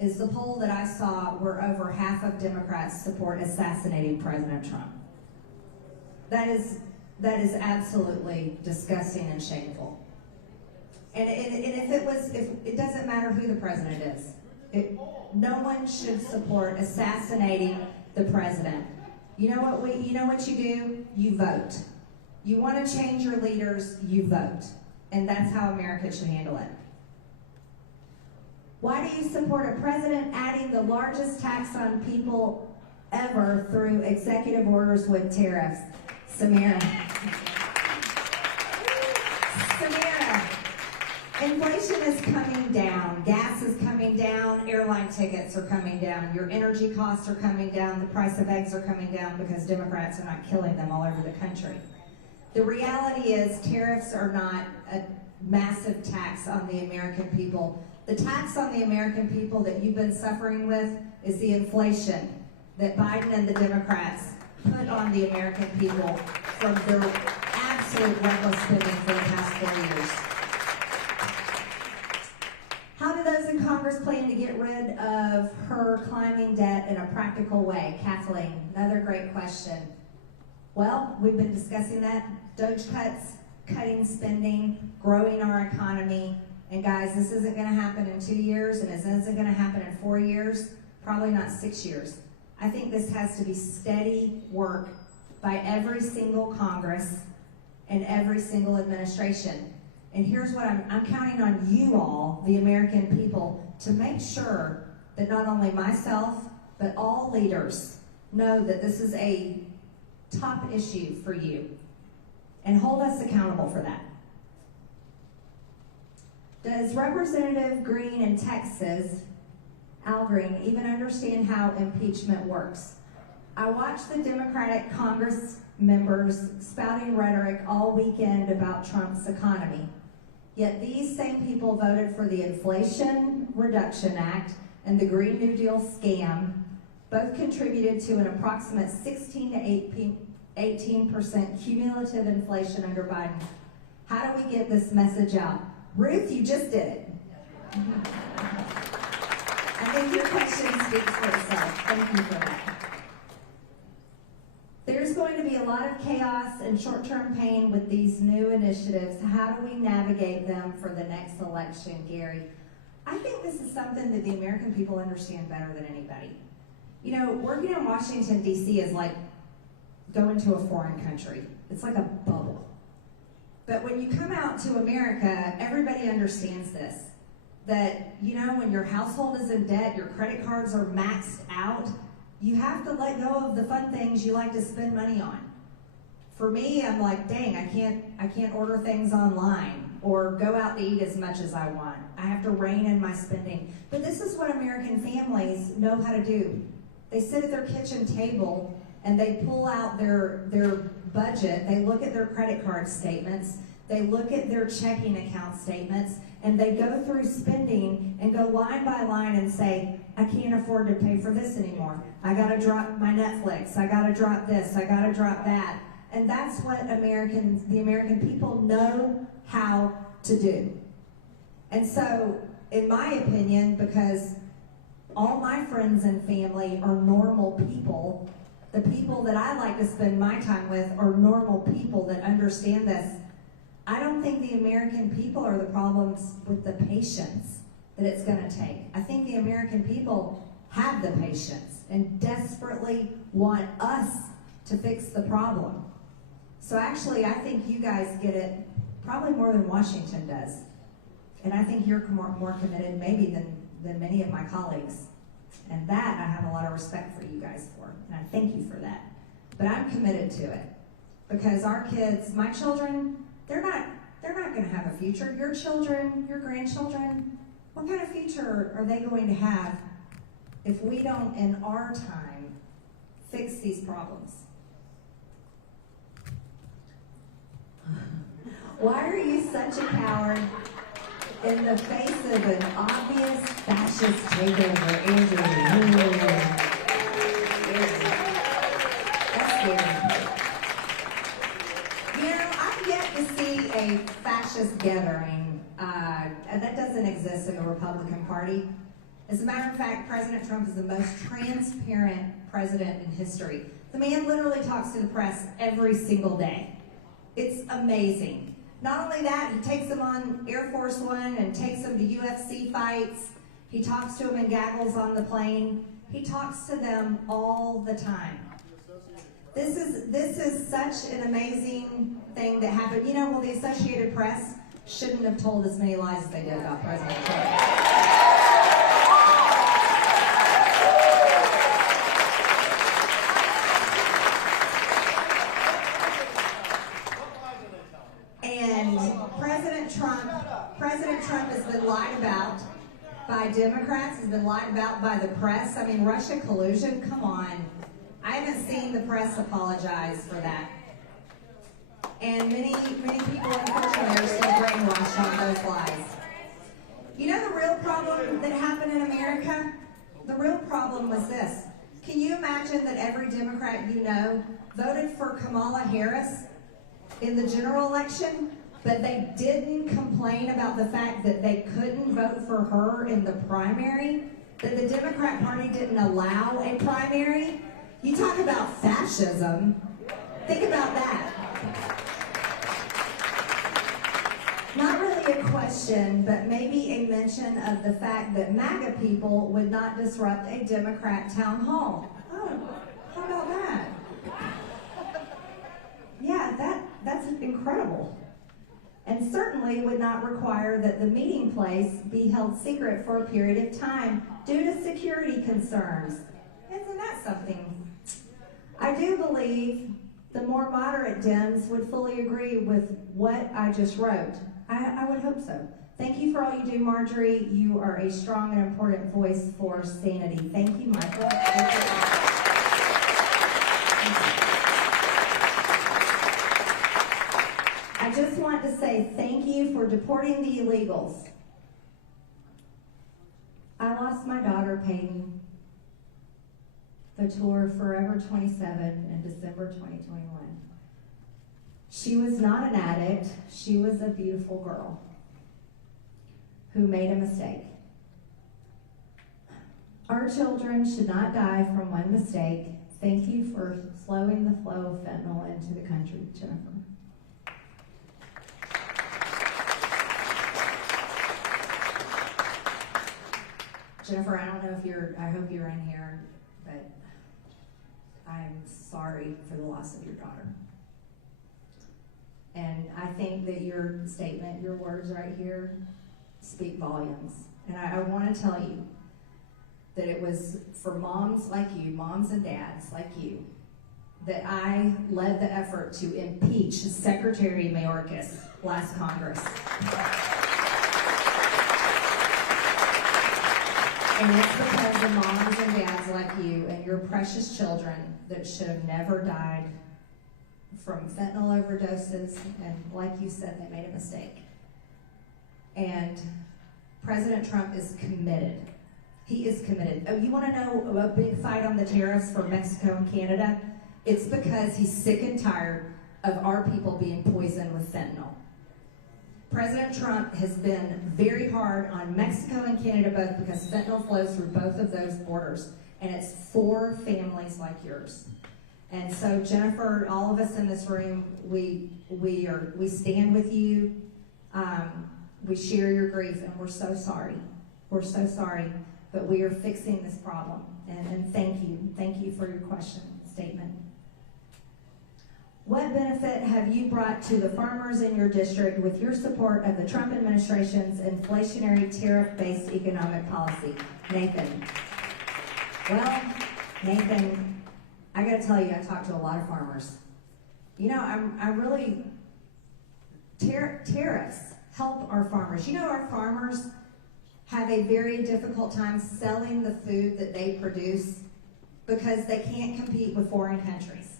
is the poll that I saw where over half of Democrats support assassinating President Trump. That is absolutely disgusting and shameful. And if it doesn't matter who the president is, no one should support assassinating the president. You know what you do? You vote. You want to change your leaders, you vote. And that's how America should handle it. Why do you support a president adding the largest tax on people ever through executive orders with tariffs? Samira. Inflation is coming down. Gas is coming down. Airline tickets are coming down. Your energy costs are coming down. The price of eggs are coming down because Democrats are not killing them all over the country. The reality is tariffs are not a massive tax on the American people. The tax on the American people that you've been suffering with is the inflation that Biden and the Democrats put on the American people from their absolute reckless spending for the past 4 years. How do those in Congress plan to get rid of her climbing debt in a practical way? Kathleen, another great question. Well, we've been discussing that. Doge cuts, cutting spending, growing our economy. And guys, this isn't going to happen in 2 years, and it isn't going to happen in 4 years, probably not 6 years. I think this has to be steady work by every single Congress and every single administration. And here's what I'm counting on you all, the American people, to make sure that not only myself, but all leaders know that this is a top issue for you, and hold us accountable for that. Does Representative Greene in Texas, Al Green, even understand how impeachment works? I watched the Democratic Congress members spouting rhetoric all weekend about Trump's economy. Yet these same people voted for the Inflation Reduction Act and the Green New Deal scam. Both contributed to an approximate 16 to 18% cumulative inflation under Biden. How do we get this message out? Ruth, you just did it. I think your question speaks for itself. Thank you for that. There's going to be a lot of chaos and short-term pain with these new initiatives. How do we navigate them for the next election, Gary? I think this is something that the American people understand better than anybody. You know, working in Washington, D.C. is like going to a foreign country. It's like a bubble. But when you come out to America, everybody understands this. That, you know, when your household is in debt, your credit cards are maxed out, you have to let go of the fun things you like to spend money on. For me, I'm like, dang, I can't order things online or go out to eat as much as I want. I have to rein in my spending. But this is what American families know how to do. They sit at their kitchen table and they pull out their budget, they look at their credit card statements, they look at their checking account statements, and they go through spending and go line by line and say, I can't afford to pay for this anymore. I gotta drop my Netflix, I gotta drop this, I gotta drop that. And that's what the American people know how to do. And so, in my opinion, because all my friends and family are normal people, the people that I like to spend my time with are normal people that understand this. I don't think the American people are the problems with the patience that it's going to take. I think the American people have the patience and desperately want us to fix the problem. So actually, I think you guys get it probably more than Washington does. And I think you're more committed maybe than many of my colleagues. And that I have a lot of respect for you guys for, and I thank you for that. But I'm committed to it because our kids, my children, they're not going to have a future. Your children, your grandchildren, what kind of future are they going to have if we don't, in our time, fix these problems. Why are you such a coward in the face of an obvious fascist takeover, Andrew? That's scary. You know, I've yet to see a fascist gathering. That doesn't exist in the Republican Party. As a matter of fact, President Trump is the most transparent president in history. The man literally talks to the press every single day. It's amazing. Not only that, he takes them on Air Force One and takes them to UFC fights. He talks to them and gaggles on the plane. He talks to them all the time. This is such an amazing thing that happened. You know, well, the Associated Press shouldn't have told as many lies as they did about President Trump. And President Trump has been lied about by Democrats, has been lied about by the press. I mean, Russia collusion, come on. I haven't seen the press apologize for that. And many people, unfortunately, are still brainwashed on those lies. You know the real problem that happened in America? The real problem was this. Can you imagine that every Democrat you know voted for Kamala Harris in the general election, but they didn't complain about the fact that they couldn't vote for her in the primary? That the Democrat Party didn't allow a primary? You talk about fascism. Think about that. Not really a question, but maybe a mention of the fact that MAGA people would not disrupt a Democrat town hall. Oh, how about that? Yeah, that's incredible. And certainly would not require that the meeting place be held secret for a period of time due to security concerns. Isn't that something? I do believe the more moderate Dems would fully agree with what I just wrote. I would hope so. Thank you for all you do, Marjorie. You are a strong and important voice for sanity. Thank you, Michael. I just want to say thank you for deporting the illegals. I lost my daughter, Peyton, the tour Forever 27 in December 2021. She was not an addict. She was a beautiful girl who made a mistake. Our children should not die from one mistake. Thank you for slowing the flow of fentanyl into the country, Jennifer. Jennifer, I don't know if I hope you're in here, but I'm sorry for the loss of your daughter. And I think that your statement, your words right here, speak volumes. And I want to tell you that it was for moms like you, moms and dads like you, that I led the effort to impeach Secretary Mayorkas last Congress. And it's because of moms and dads like you and your precious children that should have never died from fentanyl overdoses, and like you said, they made a mistake. And President Trump is committed. He is committed. Oh, you want to know a big fight on the tariffs for Mexico and Canada? It's because he's sick and tired of our people being poisoned with fentanyl. President Trump has been very hard on Mexico and Canada both because fentanyl flows through both of those borders, and it's for families like yours. And so, Jennifer, all of us in this room, we stand with you. We share your grief, and we're so sorry. We're so sorry, but we are fixing this problem. And thank you for your statement. What benefit have you brought to the farmers in your district with your support of the Trump administration's inflationary tariff-based economic policy? Nathan. Well, Nathan, I gotta tell you, I talked to a lot of farmers. You know, I'm really, tariffs help our farmers. You know, our farmers have a very difficult time selling the food that they produce because they can't compete with foreign countries.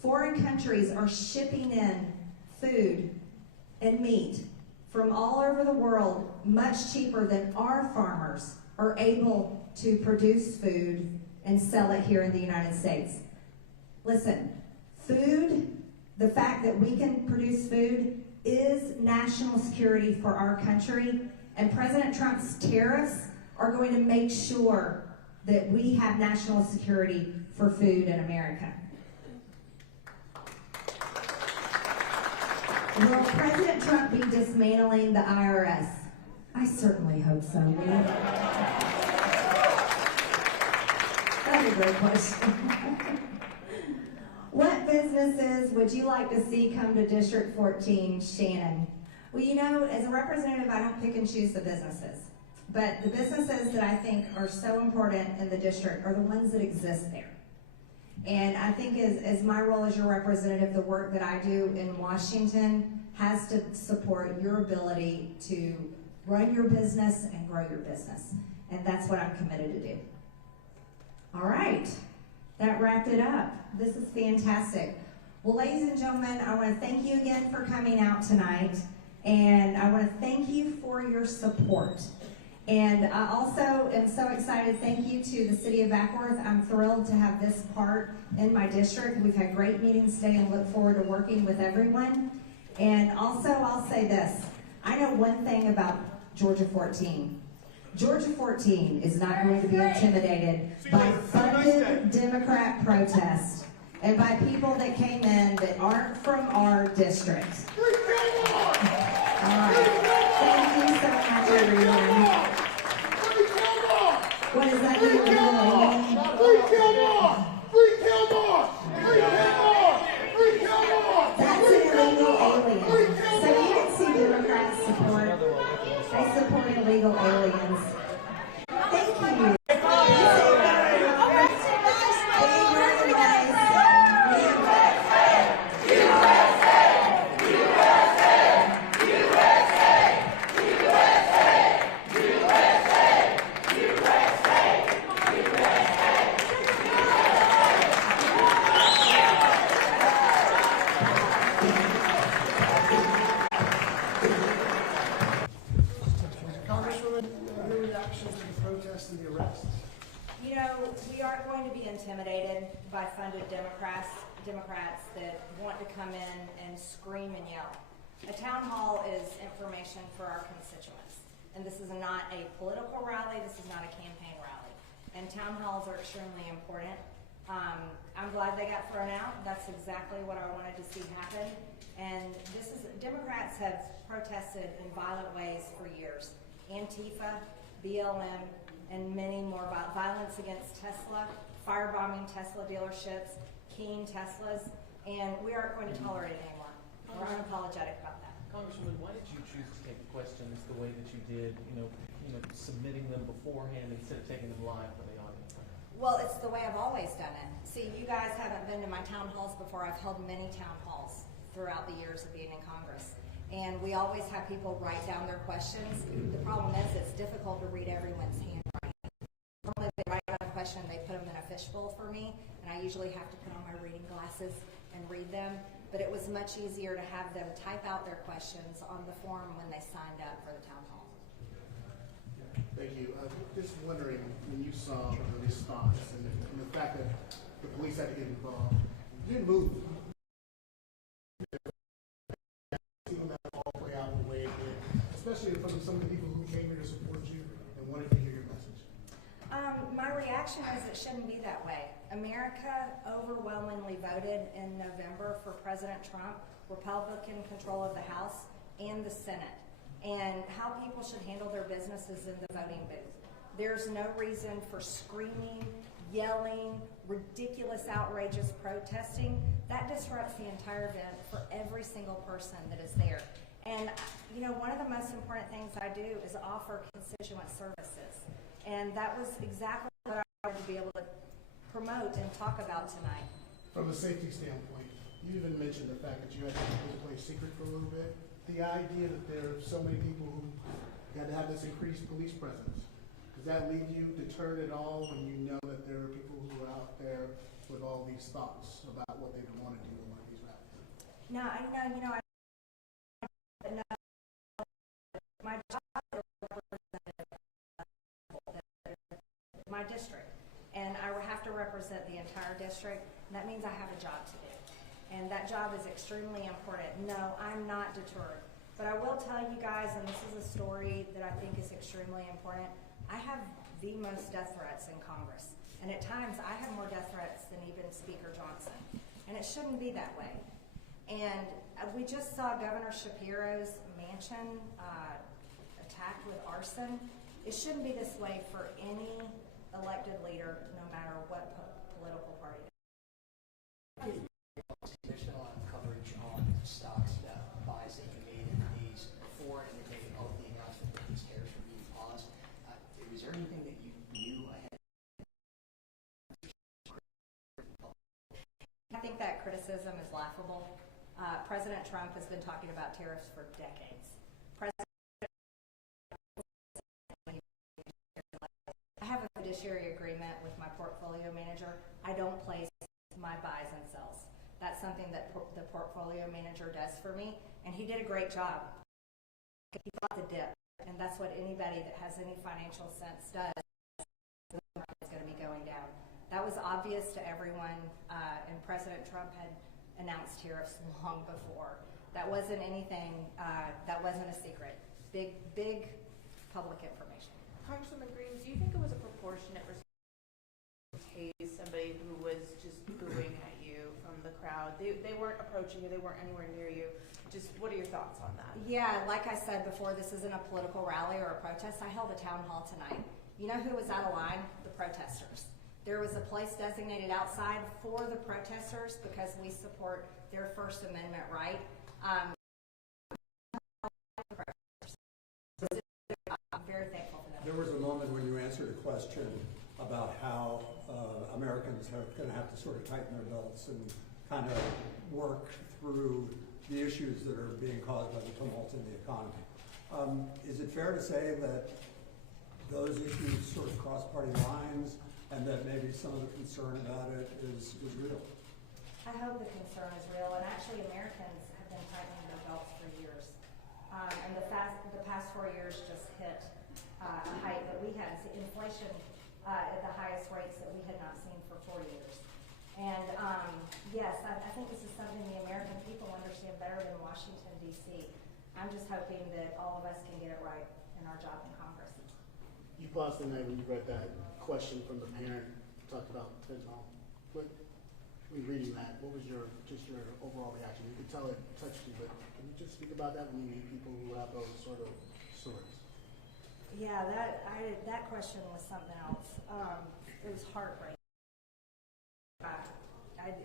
Foreign countries are shipping in food and meat from all over the world much cheaper than our farmers are able to produce food and sell it here in the United States. Listen, food, the fact that we can produce food is national security for our country, and President Trump's tariffs are going to make sure that we have national security for food in America. Will President Trump be dismantling the IRS? I certainly hope so. That's a great question. What businesses would you like to see come to District 14, Shannon? Well, you know, as a representative, I don't pick and choose the businesses. But the businesses that I think are so important in the district are the ones that exist there. And I think as my role as your representative, the work that I do in Washington has to support your ability to run your business and grow your business. And that's what I'm committed to do. All right, that wrapped it up. This is fantastic. Well, ladies and gentlemen, I want to thank you again for coming out tonight. And I want to thank you for your support. And I also am so excited. Thank you to the City of Acworth. I'm thrilled to have this part in my district. We've had great meetings today and look forward to working with everyone. And also, I'll say this. I know one thing about Georgia 14. Georgia 14 is not going to be intimidated by funded Democrat protests and by people that came in that aren't from our district. All right. Thank you so much, everyone. What is that? Free That's an illegal alien. So you can see Democrats support. They support illegal aliens. Thank you. You know, we aren't going to be intimidated by funded Democrats that want to come in and scream and yell. A town hall is information for our constituents. And this is not a political rally, this is not a campaign rally. And town halls are extremely important. I'm glad they got thrown out. That's exactly what I wanted to see happen. And Democrats have protested in violent ways for years. Antifa, BLM, and many more violence against Tesla, firebombing Tesla dealerships, keying Teslas, and we aren't going to tolerate it anymore. We're unapologetic about that. Congresswoman, why did you choose to take questions the way that you did, submitting them beforehand instead of taking them live for the audience? Well, it's the way I've always done it. See, you guys haven't been to my town halls before. I've held many town halls throughout the years of being in Congress. And we always have people write down their questions. The problem is it's difficult to read everyone's handwriting. Normally they write down a question, they put them in a fishbowl for me, and I usually have to put on my reading glasses and read them. But it was much easier to have them type out their questions on the form when they signed up for the town hall. Thank you. Just wondering, when you saw the response and the fact that the police had to get involved, you didn't move. Seeing that all play out the way it did, especially from some of the people who came here to support you and wanted to hear your message. My reaction is it shouldn't be that way. America overwhelmingly voted in November for President Trump, Republican control of the House and the Senate, and how people should handle their businesses in the voting booth. There's no reason for screaming, yelling, ridiculous, outrageous protesting. That disrupts the entire event for every single person that is there. And one of the most important things I do is offer constituent services. And that was exactly what I wanted to be able to promote and talk about tonight. From a safety standpoint, you even mentioned the fact that you had to keep this place secret for a little bit. The idea that there are so many people who You had to have this increased police presence. Does that leave you deterred at all when you know that there are people who are out there with all these thoughts about what they want to do in one of these rallies? No, I know, you know, my job is my district, and I have to represent the entire district, and that means I have a job to do. And that job is extremely important. No, I'm not deterred. But I will tell you guys, and this is a story that I think is extremely important, I have the most death threats in Congress. And at times, I have more death threats than even Speaker Johnson. And it shouldn't be that way. And we just saw Governor Shapiro's mansion attacked with arson. It shouldn't be this way for any elected leader, no matter what political party. There's been a lot of coverage on stocks buys that you made in these before and you're making all the announcement that these tariffs were being paused. Was there anything that you knew ahead? I think that criticism is laughable. President Trump has been talking about tariffs for decades. I have a fiduciary agreement with my portfolio manager. I don't place my buys and sells. That's something that the portfolio manager does for me, and he did a great job. He bought the dip, and that's what anybody that has any financial sense does. The market is going to be going down. That was obvious to everyone, and President Trump had announced tariffs long before. That wasn't anything, that wasn't a secret. Big public information. Congresswoman Greene, do you think it was a proportionate response to tase somebody who was just booing at you from the crowd? They weren't approaching you, they weren't anywhere near you. Just what are your thoughts on that? Yeah, like I said before, this isn't a political rally or a protest. I held a town hall tonight. You know who was out of line? The protesters. There was a place designated outside for the protesters because we support their First Amendment right. I'm very thankful for them. There was a moment when you answered a question about how Americans are going to have to sort of tighten their belts and kind of work through the issues that are being caused by the tumult in the economy. Is it fair to say that those issues sort of cross party lines and that maybe some of the concern about it is real? I hope the concern is real, and actually Americans have been tightening their belts for years. And the past 4 years just hit a height that we had. Inflation at the highest rates that we had not seen for 4 years. And yes, I think this is something the American people understand better than Washington, D.C. I'm just hoping that all of us can get it right in our job in Congress. You paused the night when you read that question from the parent, talked about fentanyl. But reading that, what was your overall reaction? You could tell it touched you, but can you just speak about that when you meet people who have those sort of stories? Yeah, that question was something else. It was heartbreaking.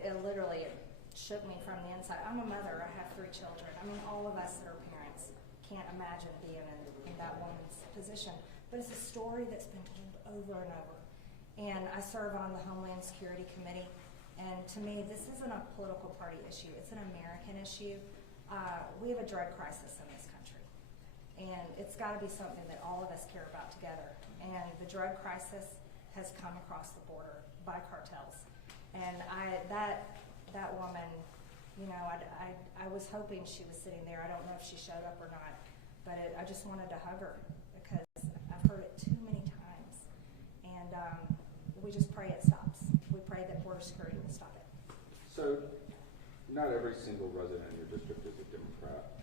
It literally shook me from the inside. I'm a mother. I have 3 children. I mean, all of us that are parents can't imagine being in that woman's position. But it's a story that's been told over and over. And I serve on the Homeland Security Committee. And to me, this isn't a political party issue. It's an American issue. We have a drug crisis in this country. And it's got to be something that all of us care about together. And the drug crisis has come across the border by cartels. And that woman, you know, I was hoping she was sitting there. I don't know if she showed up or not, but I just wanted to hug her because I've heard it too many times. And we just pray it stops. We pray that border security will stop it. So, not every single resident in your district is a Democrat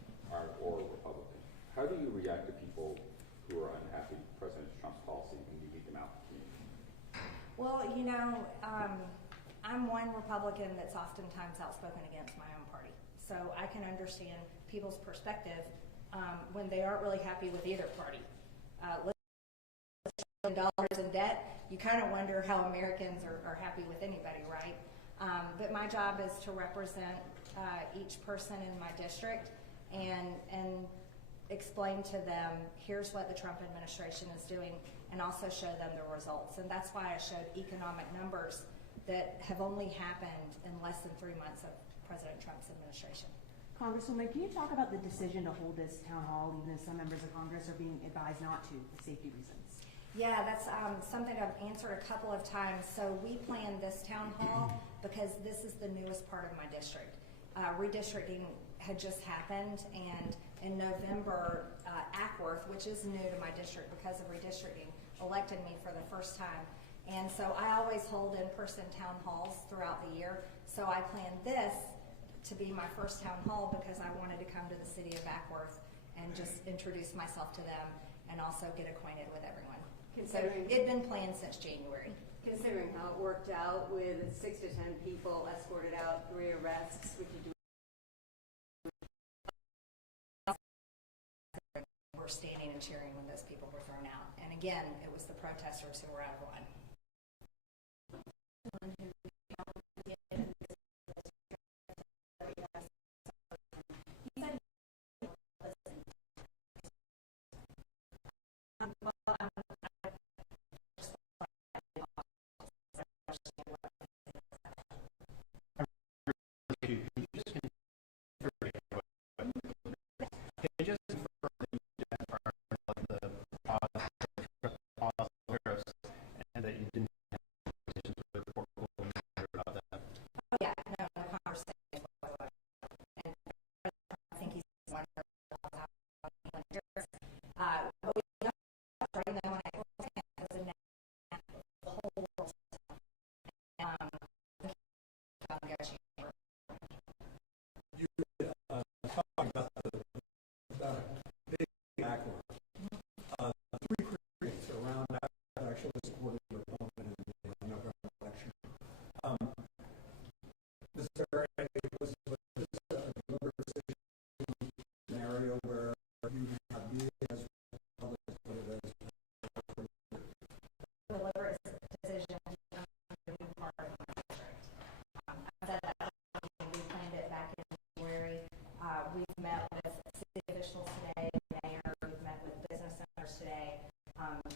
or a Republican. How do you react to people who are unhappy with President Trump's policy when you meet them out in the community? Well, you know, I'm one Republican that's oftentimes outspoken against my own party. So I can understand people's perspective when they aren't really happy with either party. $1 trillion in debt, you kind of wonder how Americans are happy with anybody, right? But my job is to represent each person in my district and explain to them, here's what the Trump administration is doing, and also show them the results. And that's why I showed economic numbers that have only happened in less than 3 months of President Trump's administration. Congresswoman, can you talk about the decision to hold this town hall, even as some members of Congress are being advised not to for safety reasons? Yeah, that's something I've answered a couple of times. So we planned this town hall because this is the newest part of my district. Redistricting had just happened, and in November, Acworth, which is new to my district because of redistricting, elected me for the first time. And so I always hold in-person town halls throughout the year. So I planned this to be my first town hall because I wanted to come to the city of Acworth and just introduce myself to them and also get acquainted with everyone. So it had been planned since January. Considering how it worked out with 6 to 10 people escorted out, 3 arrests, would you do? We're standing and cheering when those people were thrown out. And again, it was the protesters who were out of line.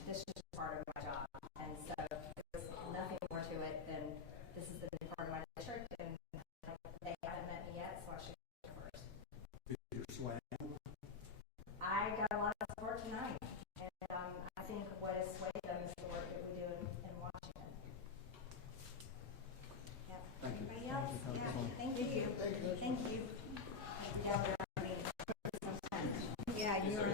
This is just part of my job, and so there's nothing more to it than this is the new part of my district, and they haven't met me yet, so I should go first. Did you sway? I got a lot of support tonight, and I think what has swayed them is the work that we do in Washington. Yeah. Thank you. Anybody else? Yeah. Thank you. Thank you. Yeah, you're